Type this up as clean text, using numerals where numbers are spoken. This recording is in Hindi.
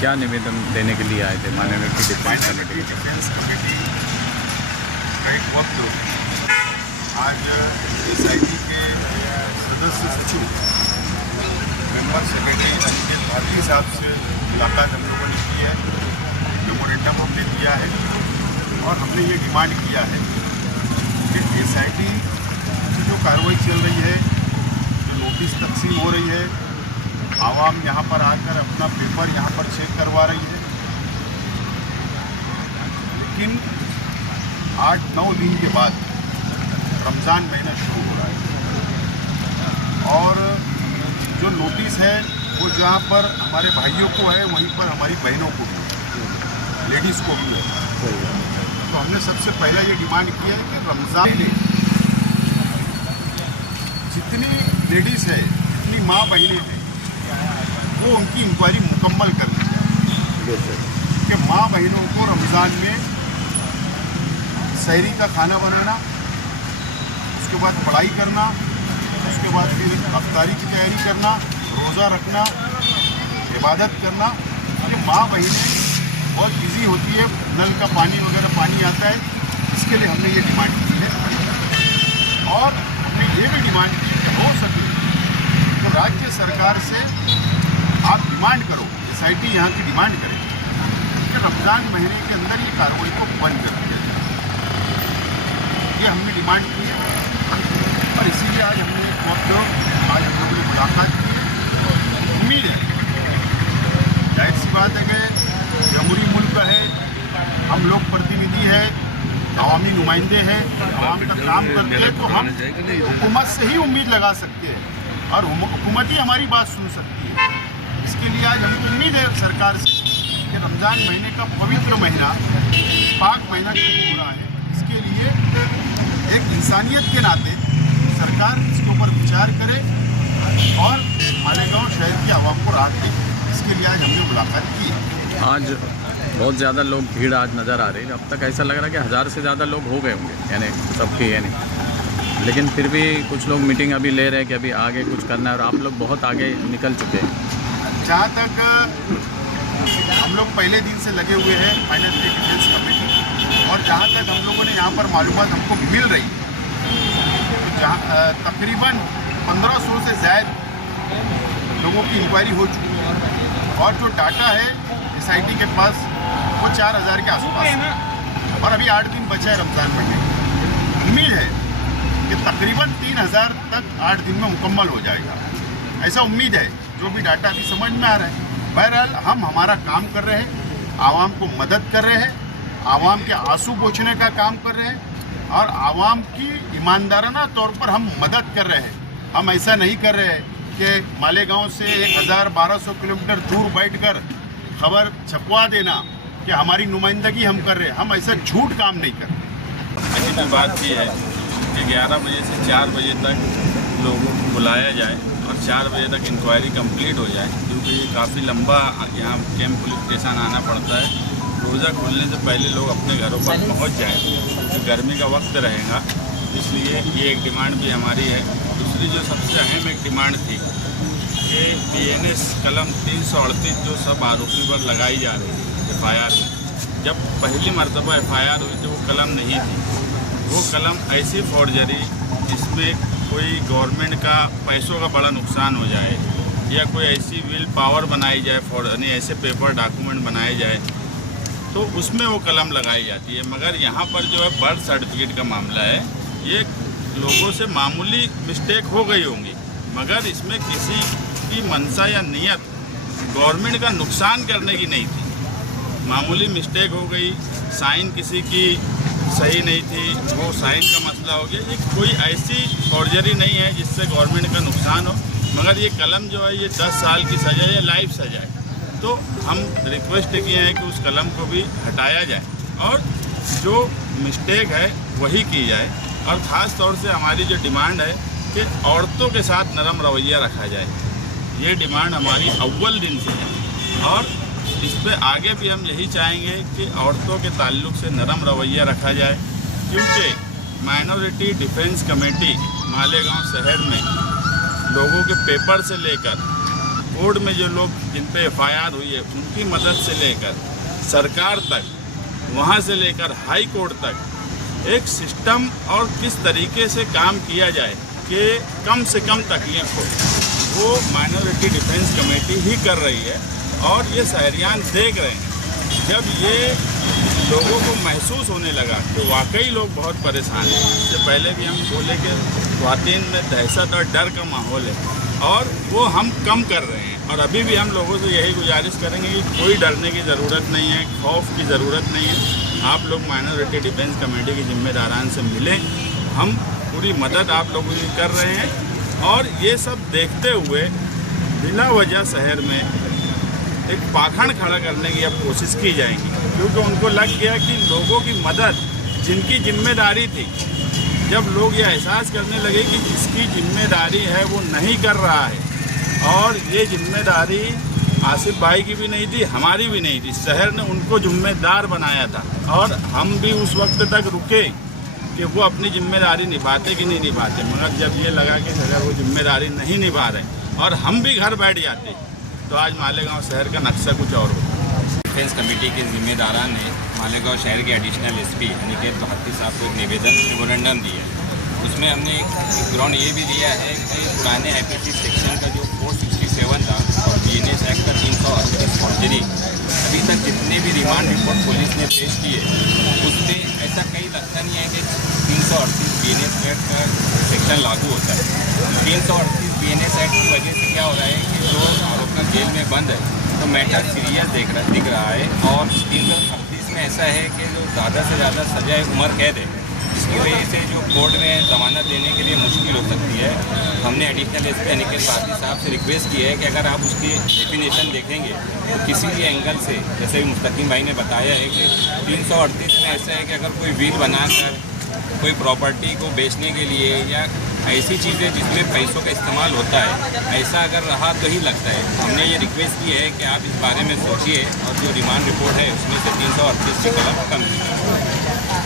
क्या निवेदन देने के लिए आए थे माइनॉरिटी डिफेंस कमेटी? का एक वक्त आज SIT के सदस्य सचिव मेंबर सेक्रेटरी अंकित भारती साहब से मुलाकात हम लोगों ने की है। मेमोरेंडम हमने दिया है और हमने ये डिमांड किया है कि SIT की जो कार्रवाई चल रही है, जो नोटिस तकसीम हो रही है, आवाम यहाँ पर आकर अपना पेपर यहाँ पर चेक करवा रही है, लेकिन 8-9 दिन के बाद रमज़ान महीना शुरू हो रहा है और जो नोटिस है वो जहाँ पर हमारे भाइयों को है वहीं पर हमारी बहनों को भी है, लेडीज़ को भी है। तो हमने सबसे पहला ये डिमांड किया है कि रमज़ान में जितनी लेडीज़ है, जितनी माँ बहनें हैं, वो उनकी इंक्वायरी मुकम्मल कर ली जाए कि माँ बहनों को रमज़ान में सहरी का खाना बनाना, उसके बाद पढ़ाई करना, उसके बाद फिर अफ्तारी की तैयारी करना, रोज़ा रखना, इबादत करना। ये माँ बहनें बहुत बिजी होती है, नल का पानी वगैरह पानी आता है, इसके लिए हमने ये डिमांड की है। और हमने ये भी डिमांड की कि हो सके तो राज्य सरकार से आप डिमांड करो, SIT यहाँ की डिमांड करे कि रमज़ान महीने के अंदर ये कार्रवाई को बंद कर दिया जाए। ये हमने डिमांड की है और इसीलिए आज हमने आज हम लोगों ने मुलाकात की। उम्मीद है, जाहिर सी बात है कि जमहूरी मुल्क है, हम लोग प्रतिनिधि है, अवामी नुमाइंदे हैं, आवाम का काम करते हैं, तो हम हुकूमत से ही उम्मीद लगा सकते हैं और हुकूमत ही हमारी बात सुन सकती है। इसके लिए आज हमें उम्मीद है सरकार से कि रमज़ान महीने का पवित्र महीना, पाक महीना शुरू हो रहा है, इसके लिए एक इंसानियत के नाते सरकार इसके ऊपर विचार करे और मालेगांव शहर की आवाम को राहत दे। इसके लिए आज हमने मुलाकात की। आज बहुत ज़्यादा लोग भीड़ आज नज़र आ रही है। अब तक ऐसा लग रहा है कि 1000 से ज़्यादा लोग हो गए होंगे, यानी सबके, यानी, लेकिन फिर भी कुछ लोग मीटिंग अभी ले रहे हैं कि अभी आगे कुछ करना है और आप लोग बहुत आगे निकल चुके हैं। जहाँ तक हम लोग पहले दिन से लगे हुए हैं माइनॉरिटी डिफेंस कमेटी, और जहाँ तक हम लोगों ने यहाँ पर मालूमात हमको मिल रही है, जहाँ तकरीबन 1500 से ज़्यादा लोगों की इंक्वायरी हो चुकी है और जो डाटा है SIT के पास वो 4000 के आसपास है और अभी 8 दिन बचा है रमज़ान महीने। उम्मीद है कि तकरीबन 3000 तक 8 दिन में मुकम्मल हो जाएगा, ऐसा उम्मीद है, जो भी डाटा अभी समझ में आ रहा है। बहरहाल हम हमारा काम कर रहे हैं, आवाम को मदद कर रहे हैं, आवाम के आंसू पोंछने का काम कर रहे हैं और आवाम की ईमानदाराना तौर पर हम मदद कर रहे हैं। हम ऐसा नहीं कर रहे हैं कि मालेगांव से 1000-1200 किलोमीटर दूर बैठकर खबर छपवा देना कि हमारी नुमाइंदगी हम कर रहे हैं। हम ऐसा झूठ काम नहीं कर रहे। ऐसी तो बात की है कि 11 बजे से 4 बजे तक लोगों को बुलाया जाए और 4 बजे तक इंक्वायरी कंप्लीट हो जाए, क्योंकि ये काफ़ी लंबा यहाँ कैंप पुलिस स्टेशन आना पड़ता है। रोज़ा खुलने से पहले लोग अपने घरों पर पहुँच जाएँ, क्योंकि गर्मी का वक्त रहेगा, इसलिए ये एक डिमांड भी हमारी है। दूसरी जो सबसे अहम एक डिमांड थी कि BNS कलम 338 जो सब आरोपी पर लगाई जा रही है FIR में, जब पहली मरतबा FIR हुई तो वो कलम नहीं थी। वो कलम ऐसी फॉर्जरी जिसमें कोई गवर्नमेंट का पैसों का बड़ा नुकसान हो जाए या कोई ऐसी विल पावर बनाई जाए, यानी ऐसे पेपर डॉक्यूमेंट बनाए जाए, तो उसमें वो कलम लगाई जाती है। मगर यहाँ पर जो है बर्थ सर्टिफिकेट का मामला है, ये लोगों से मामूली मिस्टेक हो गई होंगी, मगर इसमें किसी की मंशा या नियत गवर्नमेंट का नुकसान करने की नहीं थी। मामूली मिस्टेक हो गई, साइन किसी की सही नहीं थी, वो साइन का मसला हो गया। ये कोई ऐसी फॉर्जरी नहीं है जिससे गवर्नमेंट का नुकसान हो, मगर ये कलम जो है ये 10 साल की सज़ा या लाइफ सज़ा है। तो हम रिक्वेस्ट किए हैं कि उस कलम को भी हटाया जाए और जो मिस्टेक है वही की जाए। और ख़ास तौर से हमारी जो डिमांड है कि औरतों के साथ नरम रवैया रखा जाए, ये डिमांड हमारी अव्वल दिन से है और इस पे आगे भी हम यही चाहेंगे कि औरतों के ताल्लुक से नरम रवैया रखा जाए, क्योंकि माइनॉरिटी डिफेंस कमेटी मालेगांव शहर में लोगों के पेपर से लेकर कोर्ट में जो लोग जिन पे FIR हुई है उनकी मदद से लेकर सरकार तक, वहाँ से लेकर हाई कोर्ट तक एक सिस्टम और किस तरीके से काम किया जाए कि कम से कम तकलीफ हो, वो माइनॉरिटी डिफेंस कमेटी ही कर रही है। और ये शहरियान देख रहे हैं। जब ये लोगों को महसूस होने लगा तो वाकई लोग बहुत परेशान हैं। इससे पहले भी हम बोले कि ख्वातीन में दहशत और डर का माहौल है और वो हम कम कर रहे हैं। और अभी भी हम लोगों से यही गुजारिश करेंगे कि कोई डरने की ज़रूरत नहीं है, खौफ की ज़रूरत नहीं है। आप लोग माइनॉरिटी डिफेंस कमेटी के जिम्मेदारान से मिलें, हम पूरी मदद आप लोगों की कर रहे हैं। और ये सब देखते हुए बिला वजह शहर में एक पाखंड खड़ा करने की अब कोशिश की जाएगी, क्योंकि उनको लग गया कि लोगों की मदद जिनकी जिम्मेदारी थी, जब लोग ये एहसास करने लगे कि जिसकी जिम्मेदारी है वो नहीं कर रहा है, और ये जिम्मेदारी आसिफ भाई की भी नहीं थी, हमारी भी नहीं थी, शहर ने उनको जिम्मेदार बनाया था। और हम भी उस वक्त तक रुके कि वो अपनी जिम्मेदारी निभाते कि नहीं निभाते, मगर जब ये लगा कि अगर वो जिम्मेदारी नहीं निभा रहे और हम भी घर बैठ जाते तो आज मालेगांव शहर का नक्शा कुछ और होता। डिफेंस कमेटी के जिम्मेदारान ने मालेगांव शहर के एडिशनल SP अनिकेत भारती साहब को एक निवेदन मेमोरेंडम दिया है। उसमें हमने एक ग्राउंड ये भी दिया है कि पुराने IPC सेक्शन का जो 467 था और BNS एक्ट का 338 फॉर्जरी, अभी तक जितने भी रिमांड रिपोर्ट पुलिस ने पेश किए उसमें ऐसा कहीं लगता नहीं है कि 338 BNS एक्ट का सेक्शन लागू होता है। 338 BNS एक्ट की वजह से क्या हो रहा है कि जो आरोपी जेल में बंद है तो मैटर सीरियस दिख रहा है। और 338 में ऐसा है कि जो ज़्यादा से ज़्यादा सजा उम्र कैद है, जिसकी वजह से जो कोर्ट में ज़मानत देने के लिए मुश्किल हो सकती है। हमने एडिशनल SP अनिकेत भारती साहब से रिक्वेस्ट की है कि अगर आप उसकी डेफिनेशन देखेंगे तो किसी भी एंगल से, जैसे मुस्तकीम भाई ने बताया है कि 338 में ऐसा है कि अगर कोई विल बनाकर कोई प्रॉपर्टी को बेचने के लिए या ऐसी चीज़ें जिसमें पैसों का इस्तेमाल होता है, ऐसा अगर रहा तो ही लगता है। हमने ये रिक्वेस्ट की है कि आप इस बारे में सोचिए और जो रिमांड रिपोर्ट है उसमें से 338 की कलम कम कीजिए।